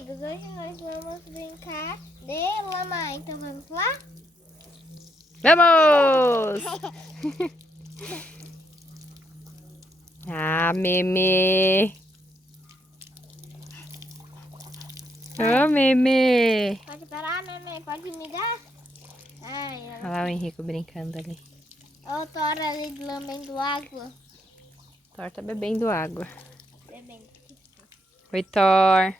amigos, hoje nós vamos brincar de lama, então vamos lá? Vamos! Ah, meme! Ô, meme! Pode parar, meme? Pode me dar? Ai, Olha lá o Henrico brincando ali. ó, o Thor ali lambendo água. Thor tá bebendo água. Bebendo. Oi, Thor.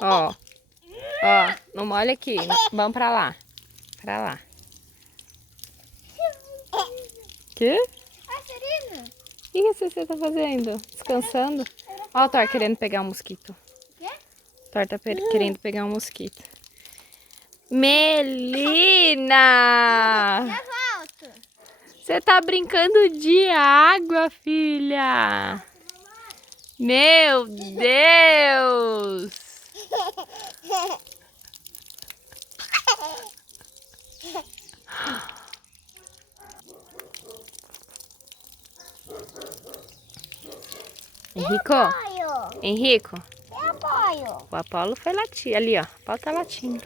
Ó, ó, não molha aqui. Vamos pra lá. Pra lá. Quê? Ah, Serena! O que você tá fazendo? Descansando? Ó o Thor querendo pegar um mosquito. Quê? Thor tá querendo pegar um mosquito. Melina! Já volto! Você tá brincando de água, filha! Meu Deus! Henrico, Apoio! Henrico, Eu apoio! o Apolo foi latir. Ali, ó. O Apolo tá latindo.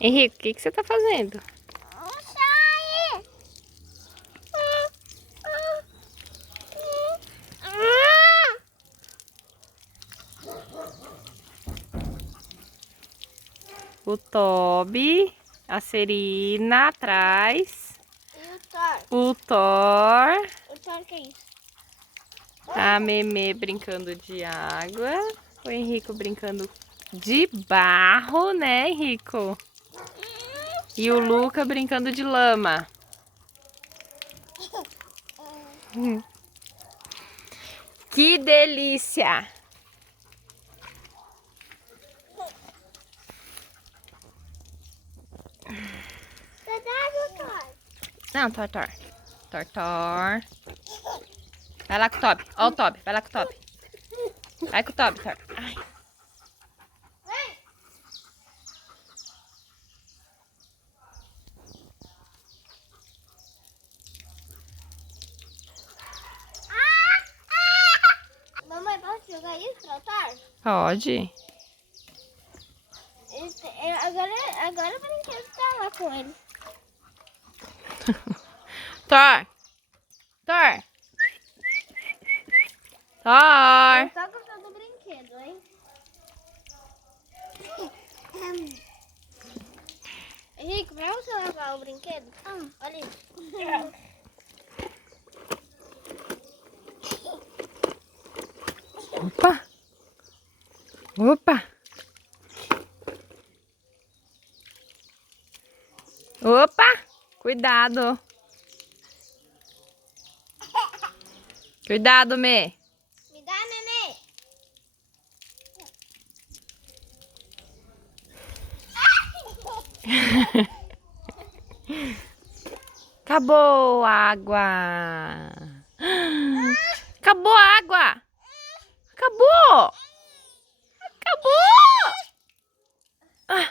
Henrico, o que você tá fazendo? Não sai! O Toby, a Serina atrás, E o Thor? o Thor, O Thor que é isso? a Meme brincando de água, o Henrico brincando de barro, né, Henrico? E o Luca brincando de lama. Que delícia! Tá dando, Thor? Não, Thor, Thor. Thor, Thor. Vai lá com o Toby. Ó o Toby. Vai lá com o Toby. Vai com o Toby, Thor. Ai. Mamãe, posso jogar isso pra o Thor? Pode. Agora o brinquedo tá lá com ele. Thor. Thor. Thor. Eu só gostou do brinquedo, hein? Henrique, pra você levar o brinquedo? Olha isso. Opa. Opa. Opa. Cuidado. Cuidado, Mê. Me dá, nenê. Acabou a água. Acabou a água. Acabou. Acabou. Ah.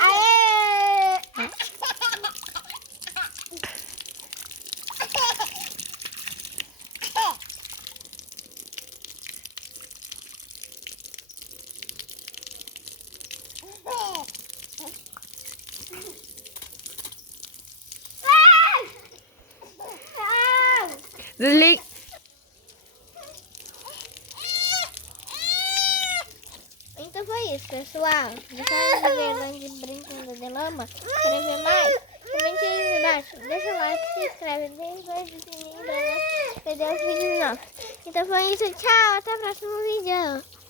Aê! Desliga. Então foi isso, pessoal. Gostaram de ver onde brincando de lama? Querem ver mais? Comente aí embaixo. Deixa o like, se inscreve, deixa o sininho pra não perder os vídeos novos. Então foi isso, tchau, até o próximo vídeo.